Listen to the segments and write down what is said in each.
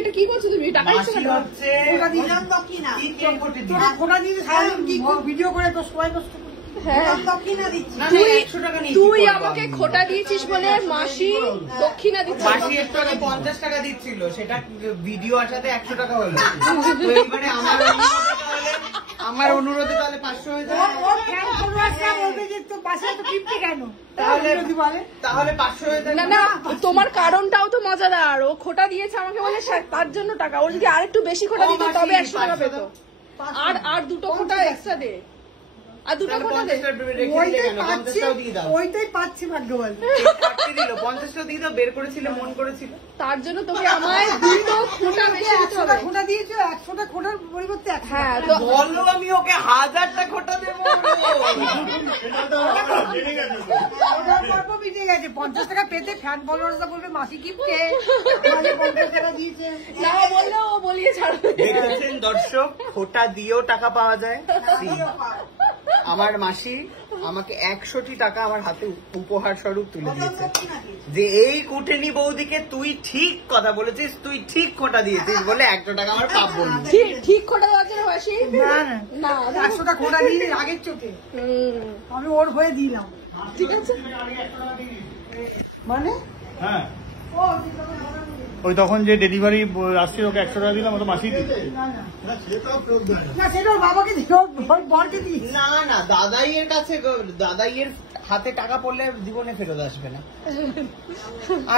এটা কি বলছো তুমি? টাকা দিচ্ছ না? ওটা দিলাম দক্ষিণা। ওটা দিয়ে সারাদিন কি ভিডিও করে তো সবাই নষ্ট করে। তুই আমাকে খোটা দিয়েছিস বলে মাসি দক্ষিণা দিচ্ছে। মাসি একটু আগে 50 টাকা দিচ্ছিল, সেটা ভিডিও আসাতে 100 টাকা হলো। এবারে আমার অনুরোধে তাহলে 500 হয়ে যায়। তাহলে 500 হয়ে যায়। না তোমার কারণটাও তো মজাদার। ও খোটা দিয়েছে আমাকে বলে তার জন্য টাকা। ওর যদি আরেকটু বেশি খোটা দিত তবে 100 টাকা পেত। আর দুটো খোটা এক্সট্রা দে। আর দুটো খোটা দে। ওইটাই পাচ্ছি ভাগ্যবান। 50টা দিয়ে দাও, বের করেছিল মন করেছিল। তার জন্য তোকে আমায় দুটো খোটা বেশি দিতে হবে। খোটা দিয়েছো 100টা খোটার পরিবর্তে। হ্যাঁ তো বলো আমি ওকে 1000টা খোটা দেবো। 50 টাকা পেতে ফ্যান ফলোয়ার্সরা বলবে মাসি কিপকে 50 টাকা দিয়েছে। না বললে ও বলিয়ে ছাড়বে। দেখেছেন দর্শক, খোটা দিয়েও টাকা পাওয়া যায়। আমার মাসি আমাকে 100টি টাকা আমার হাতে উপহার স্বরূপ তুলে দিয়েছে, যে এই কুটেনি বৌদিকে তুই ঠিক কথা বলেছিস, তুই ঠিক খোটা দিয়েছিস বলে 100 টাকা আমার পাপ বললি। ঠিক খোটা দেওয়ার জন্য মাসি না 100টা খোটা দিয়ে আগের চোখে আমি ওর হয়ে দিলাম। ঠিক আছে মানে হ্যাঁ ওই তখন যে ডেলিভারি আসছে ওকে 100 টাকা দিলাম, ওটা মাসি দিল না, সেটা ওর বাবাকে দিল, বরকে দিই। না দাদাইয়ের কাছে, দাদাইয়ের হাতে টাকা পড়লে জীবনে ফেরত আসবে না,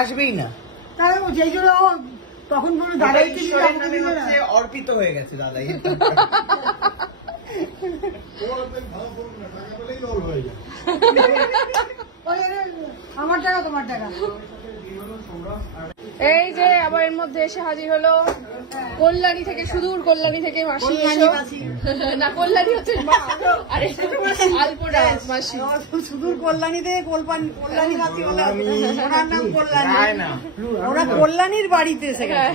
আসবেই না। তাহলে ও যেই জন্য তখন বললো দাদাইকে অর্পিত হয়ে গেছে দাদাই। আমার টাকা তোমার টাকা। এই যে আবার এর মধ্যে এসে হাজির হলো কল্যাণী থেকে, সুদূর কল্যাণী থেকে মাসি এসো। না কল্যাণী হচ্ছে মা, আর আলপনা মাসি। সুদূর কল্যাণী থেকে কল্যাণী মাসি বলে ওনার নাম কল্যাণী। ওরা কল্যাণীর বাড়িতে এসে গেছে।